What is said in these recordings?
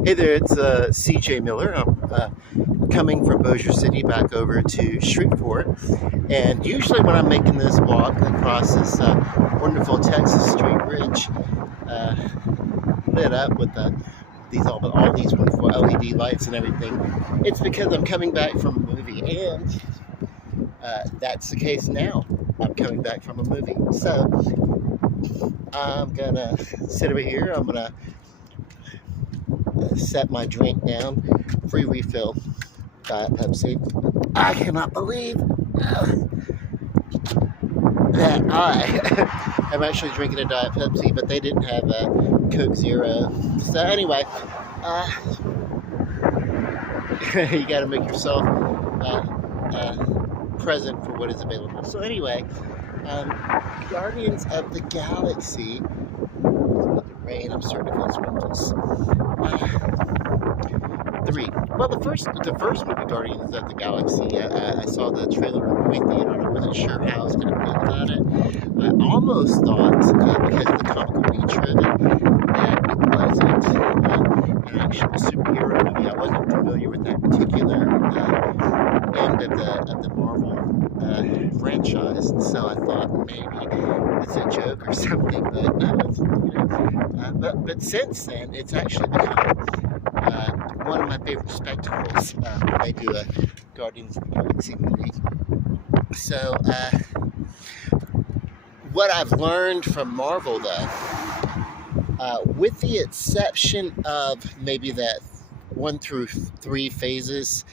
Hey there, it's CJ Miller. I'm coming from Bossier City back over to Shreveport. And usually, when I'm making this walk across this wonderful Texas street bridge, uh, lit up with all these wonderful LED lights and everything, it's because I'm coming back from a movie. And that's the case now. I'm coming back from a movie. So I'm going to sit over here. I'm going to set my drink down. Free refill. Diet Pepsi. I cannot believe that I am actually drinking a Diet Pepsi, but they didn't have a Coke Zero. So anyway, you got to make yourself present for what is available. So anyway, Guardians of the Galaxy. With the rain, I'm starting to feel sprinkles. 3. Well, the first movie, Guardians of the Galaxy, I saw the trailer in the movie theater and I wasn't sure how I was going to feel about it. I almost thought, because of the comical nature of it, that it wasn't an actual superhero movie. I wasn't familiar with that particular end of the Marvel franchise, and so I thought maybe it's a joke or something. But no, but since then, it's actually become one of my favorite spectacles when they do a Guardians of the Galaxy movie. So, what I've learned from Marvel, though, with the exception of maybe that 1 through 3 phases,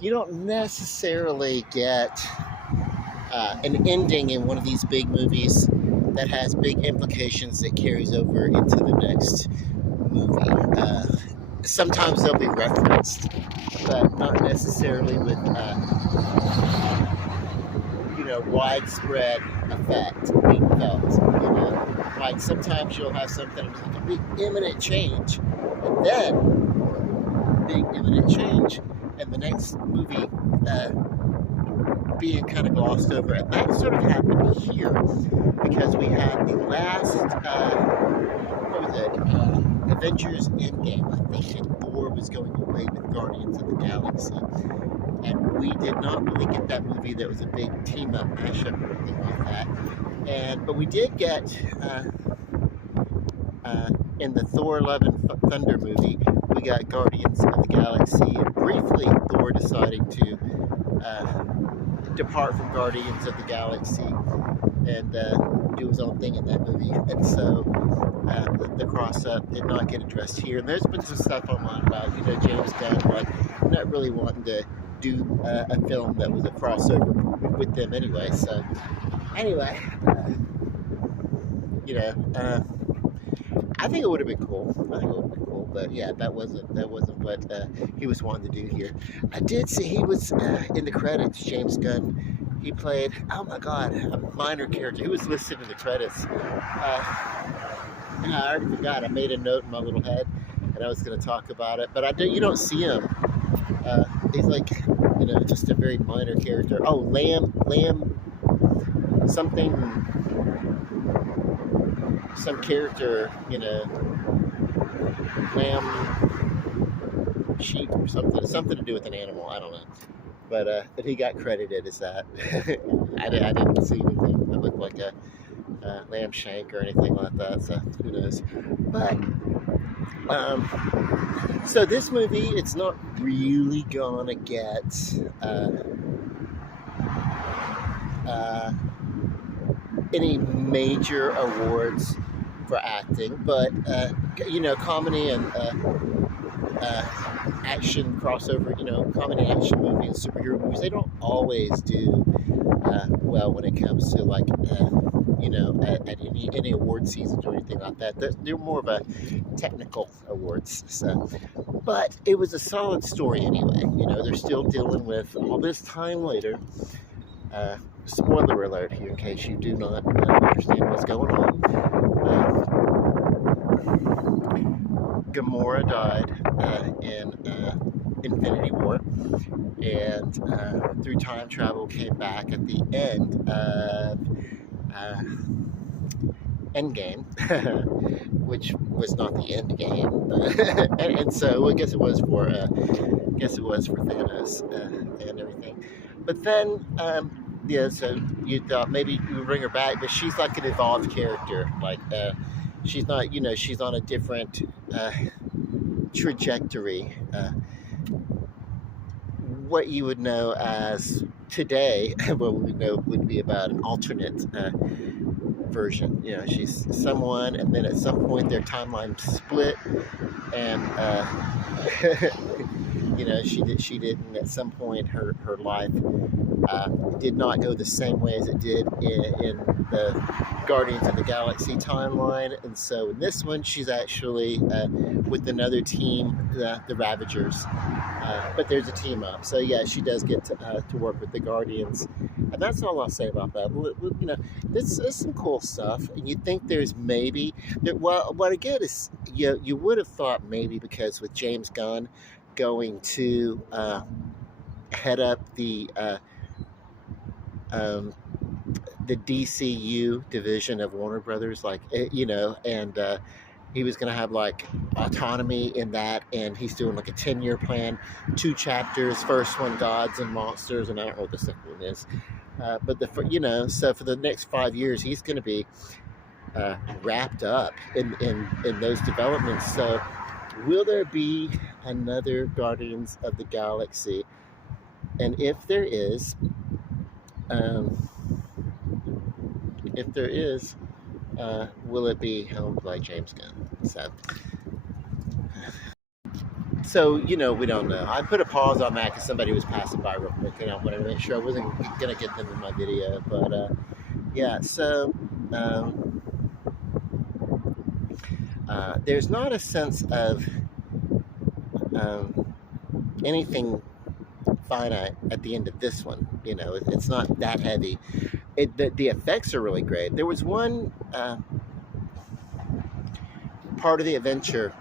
you don't necessarily get an ending in one of these big movies that has big implications that carries over into the next movie. Sometimes they'll be referenced, but not necessarily with widespread effect being felt. Like sometimes you'll have something like a big imminent change, and then big imminent change, and the next movie being kind of glossed over, and that sort of happened here because we had the last Avengers Endgame, I think, and Thor was going away with Guardians of the Galaxy. And we did not really get that movie that was a big team-up mashup or anything like that. But we did get, in the Thor Love and Thunder movie, we got Guardians of the Galaxy, and briefly Thor deciding to depart from Guardians of the Galaxy and do his own thing in that movie. And so the cross-up did not get addressed here. And there's been some stuff online about, James Gunn, like, not really wanting to do a film that was a crossover with them anyway. So, anyway, I think it would have been cool. But yeah, that wasn't what he was wanting to do here. I did see he was in the credits. James Gunn. He played, oh my God, a minor character. He was listed in the credits. I already forgot. I made a note in my little head, and I was going to talk about it. But you don't see him. He's like, just a very minor character. Oh, Lamb, something, some character, lamb, sheep or something to do with an animal. I don't know. But he got credited as that. I didn't see anything that looked like a lamb shank or anything like that, so who knows. But so this movie, it's not really gonna get any major awards for acting, but comedy and action crossover, comedy action movies and superhero movies, they don't always do well when it comes to like at any award seasons or anything like that. They're more of a technical awards. So, but it was a solid story anyway. They're still dealing with all this time later. Spoiler alert here in case you do not understand what's going on. Gamora died in Infinity War, and through time travel came back at the end of Endgame, which was not the end game, and so I guess it was for Thanos and everything. But then, yeah, so you thought maybe you would bring her back, but she's like an evolved character. Like, she's not, she's on a different trajectory. What you would know as today, what we know would be about an alternate version. She's someone, and then at some point their timeline split, and she didn't. At some point, her life did not go the same way as it did in the Guardians of the Galaxy timeline, and so in this one, she's actually with another team, the Ravagers. But there's a team up, so yeah, she does get to work with the Guardians, and that's all I'll say about that. This is some cool stuff, and you think there's maybe well, what I get is you would have thought maybe because with James Gunn going to head up the DCU division of Warner Brothers, like and he was going to have like autonomy in that, and he's doing like a 10-year plan, 2 chapters. First one, Gods and Monsters, and I don't know what the second one is. But so for the next 5 years, he's going to be wrapped up in those developments. So, will there be another Guardians of the Galaxy? And if there is, will it be helmed by James Gunn? So we don't know. I put a pause on that because somebody was passing by real quick, and I wanted to make sure I wasn't going to get them in my video. But yeah, so there's not a sense of anything finite at the end of this one. It's not that heavy. The effects are really great. There was one part of the adventure,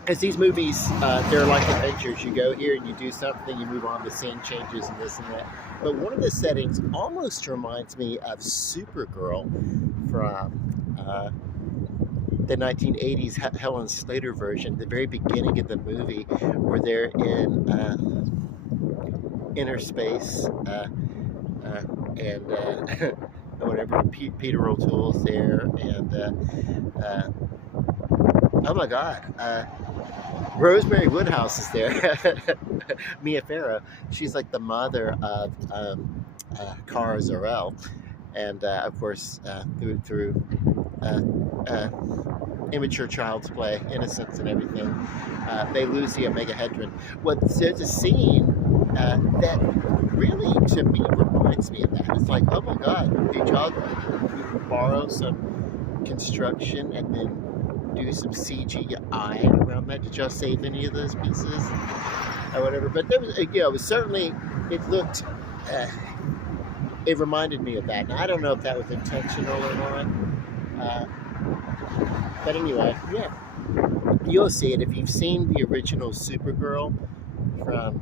because these movies, they're like adventures. You go here and you do something, you move on, the scene changes and this and that. But one of the settings almost reminds me of Supergirl from the 1980s Helen Slater version, the very beginning of the movie, where they're in inner space and whatever. Peter O'Toole's there, and oh my God, Rosemary Woodhouse is there. Mia Farrow. She's like the mother of Kara Zor-El, and of course through immature child's play, innocence and everything, they lose the omegahedron. Well, there's a scene that really, to me, reminds me of that. It's like, oh my God, did y'all borrow some construction and then do some CGI around that? Did y'all save any of those pieces or whatever? But there was, it was certainly, it looked, it reminded me of that. Now, I don't know if that was intentional or not. But anyway, yeah, you'll see it if you've seen the original Supergirl from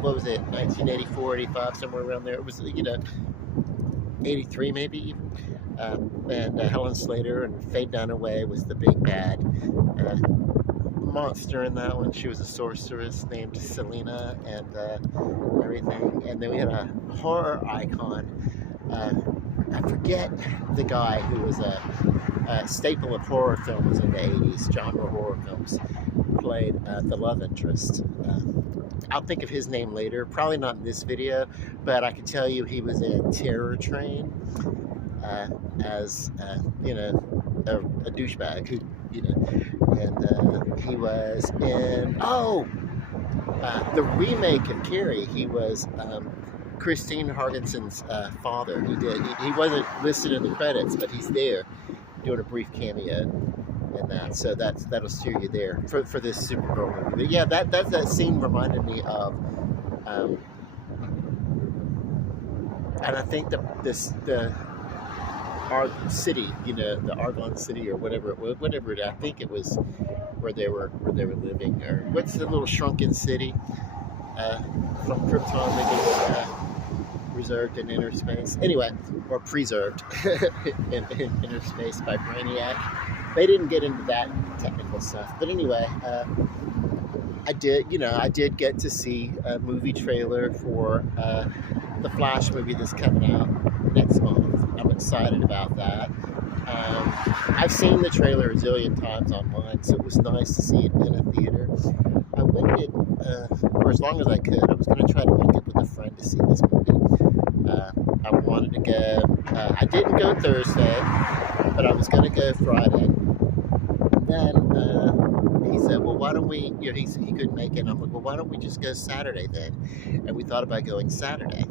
what was it, 1984, 85, somewhere around there. It was 83 maybe even. And Helen Slater and Faye Dunaway was the big bad monster in that one. She was a sorceress named Selena and everything. And then we had a horror icon. I forget the guy who was a staple of horror films in the 80s, genre horror films, played the love interest. I'll think of his name later, probably not in this video, but I can tell you he was in Terror Train as, a douchebag, and he was in, the remake of Carrie. He was Christine Hargenson's father. He wasn't listed in the credits, but he's there doing a brief cameo in that. So that'll steer you there for this Supergirl movie. But yeah, that scene reminded me of, and I think our city, the Argonne City or whatever it was, I think it was where they were living, or what's the little shrunken city from Krypton? reserved in inner space. Anyway, or preserved in inner space by Brainiac. They didn't get into that technical stuff. But anyway, I did get to see a movie trailer for the Flash movie that's coming out next month. I'm excited about that. I've seen the trailer a zillion times online, so it was nice to see it in a theater. I waited for as long as I could. I was going to try to link up with a friend to see this movie. I wanted to go. I didn't go Thursday, but I was going to go Friday. Then he said, well, why don't we, he couldn't make it. And I'm like, well, why don't we just go Saturday then? And we thought about going Saturday.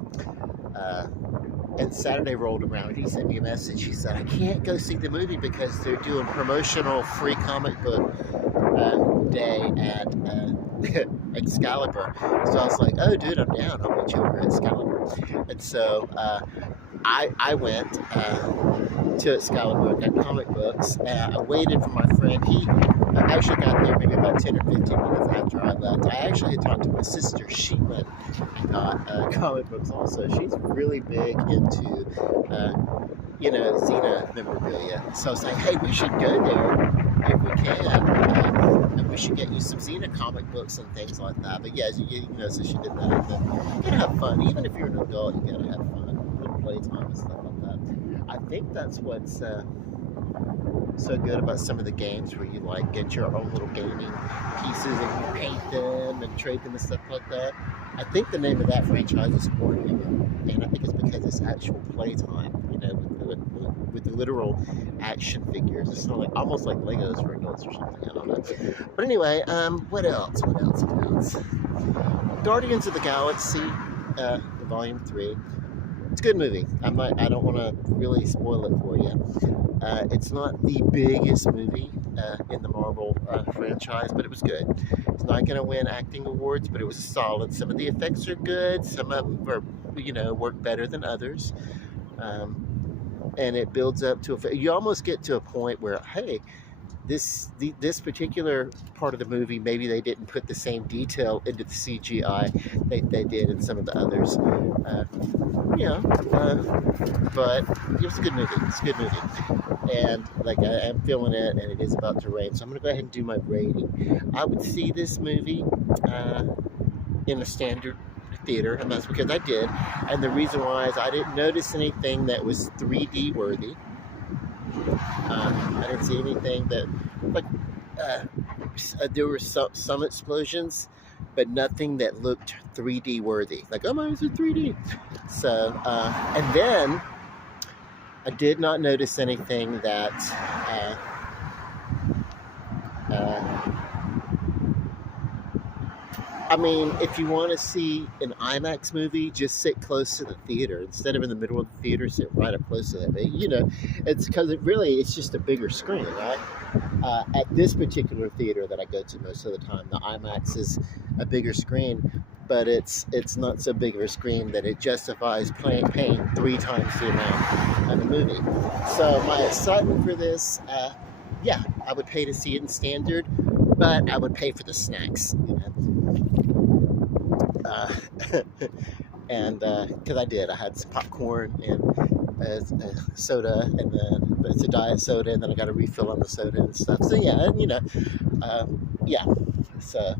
And Saturday rolled around and he sent me a message. He said, I can't go see the movie because they're doing promotional free comic book day at Excalibur. So I was like, oh, dude, I'm down. I'll meet you over at Excalibur. And so I went to Excalibur, got comic books. I waited for my friend. He actually got there maybe about 10 or 15 minutes after I left. I actually had talked to my sister. She went and got comic books also. She's really big into, Xena memorabilia. So I was like, hey, we should go there if we can. And we should get you some Xena comic books and things like that. But yeah, so she did that. You gotta have fun. Even if you're an adult, you gotta have fun. Little playtime and stuff like that. I think that's what's so good about some of the games where you like get your own little gaming pieces and you paint them and trade them and stuff like that. I think the name of that franchise is Warhammer, and I think it's because it's actual playtime, with the literal action figures. It's not like almost like Legos for adults or something. I don't know. But anyway, what else? Guardians of the Galaxy, Volume 3. It's a good movie. I don't want to really spoil it for you. It's not the biggest movie in the Marvel franchise, but it was good. It's not going to win acting awards, but it was solid. Some of the effects are good. Some of them are, work better than others. And it builds up to you almost get to a point where, hey, this particular part of the movie, maybe they didn't put the same detail into the CGI they did in some of the others. But it was a good movie. It's a good movie. And I'm feeling it, and it is about to rain. So I'm going to go ahead and do my rating. I would see this movie in a standard theater, and that's because I did. And the reason why is I didn't notice anything that was 3D worthy. I didn't see anything that, there were some explosions, but nothing that looked 3D worthy. Like, oh my, it's in 3D. So, and then I did not notice anything that, if you want to see an IMAX movie, just sit close to the theater. Instead of in the middle of the theater, sit right up close to it. But, it's because it's just a bigger screen, right? At this particular theater that I go to most of the time, the IMAX is a bigger screen, but it's not so big of a screen that it justifies paying 3 times the amount of the movie. So my excitement for this, I would pay to see it in standard, but I would pay for the snacks, and because I had some popcorn and soda, and then it's a diet soda, and then I got a refill on the soda and stuff. So So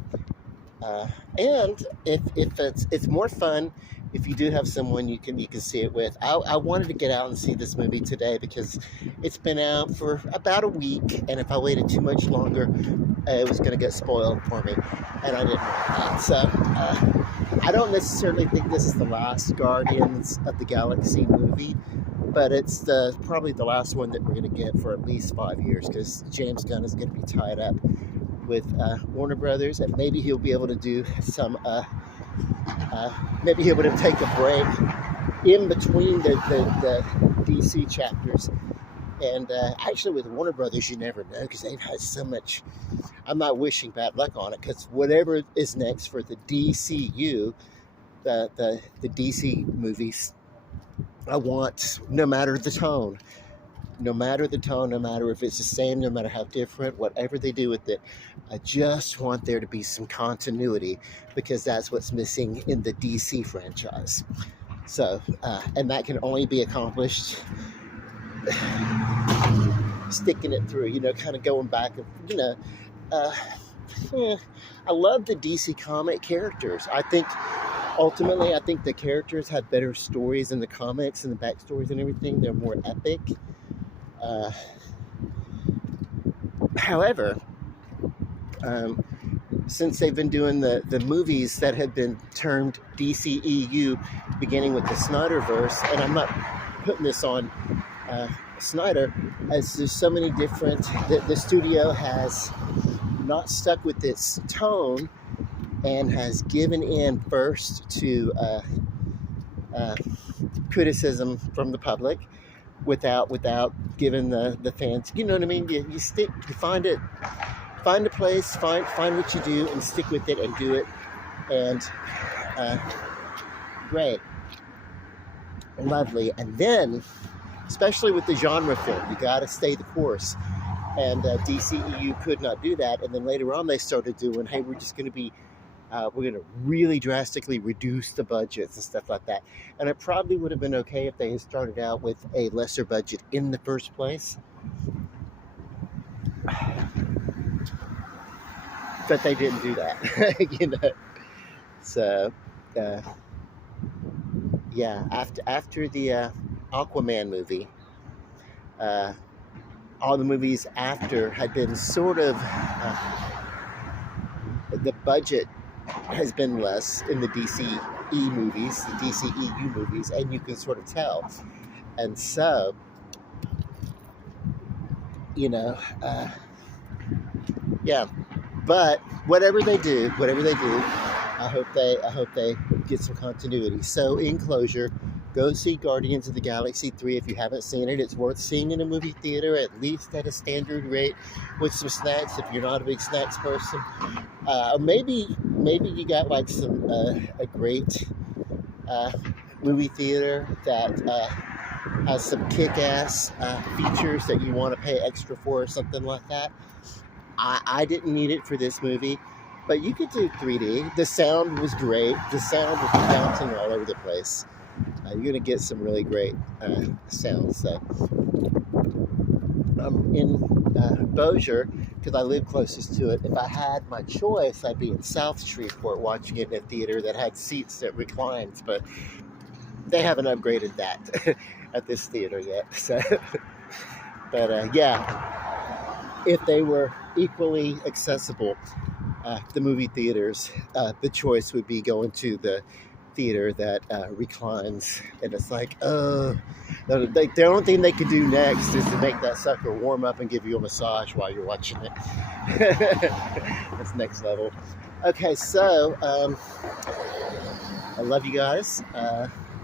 and if it's more fun if you do have someone you can see it with. I wanted to get out and see this movie today because it's been out for about a week, and if I waited too much longer, it was going to get spoiled for me, and I didn't want that. So I don't necessarily think this is the last Guardians of the Galaxy movie, but it's probably the last one that we're going to get for at least 5 years, because James Gunn is going to be tied up with Warner Brothers, and maybe he'll be able to do some maybe he'll be able to take a break in between the DC chapters. And actually with Warner Brothers, you never know, because they've had so much. I'm not wishing bad luck on it, because whatever is next for the DCU, the DC movies, I want, no matter the tone, no matter if it's the same, no matter how different, whatever they do with it, I just want there to be some continuity, because that's what's missing in the DC franchise. So, and that can only be accomplished sticking it through, kind of going back, uh, I love the DC comic characters. Ultimately, I think the characters have better stories in the comics and the backstories and everything. They're more epic. However, since they've been doing the movies that have been termed DCEU, beginning with the Snyderverse, and I'm not putting this on Snyder, as there's so many different, the studio has not stuck with its tone and has given in first to criticism from the public without giving the fans, you know what I mean? You find a place, find what you do and stick with it and do it. And great, lovely. And then, especially with the genre film, you got to stay the course. And DCEU could not do that. And then later on, they started doing, hey, we're just going to be, we're going to really drastically reduce the budgets and stuff like that. And it probably would have been okay if they had started out with a lesser budget in the first place. But they didn't do that, So, yeah, after the Aquaman movie, all the movies after had been sort of, the budget has been less in the DCEU movies, and you can sort of tell. And so, yeah. But whatever they do, I hope they get some continuity. So in closure, go see Guardians of the Galaxy 3 if you haven't seen it. It's worth seeing in a movie theater, at least at a standard rate, with some snacks if you're not a big snacks person. Maybe you got like some a great movie theater that has some kick-ass features that you want to pay extra for or something like that. I didn't need it for this movie, but you could do 3D. The sound was great. The sound was bouncing all over the place. You're going to get some really great sounds. So, in Bossier, because I live closest to it, if I had my choice, I'd be in South Shreveport watching it in a theater that had seats that reclines, but they haven't upgraded that at this theater yet. So, but yeah. If they were equally accessible, the movie theaters, the choice would be going to the theater that reclines. And it's like, the only thing they could do next is to make that sucker warm up and give you a massage while you're watching it. That's next level. Okay, so I love you guys.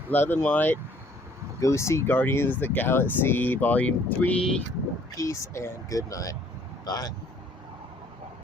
Love and light. Go see Guardians of the Galaxy Volume 3. Peace and good night. Bye.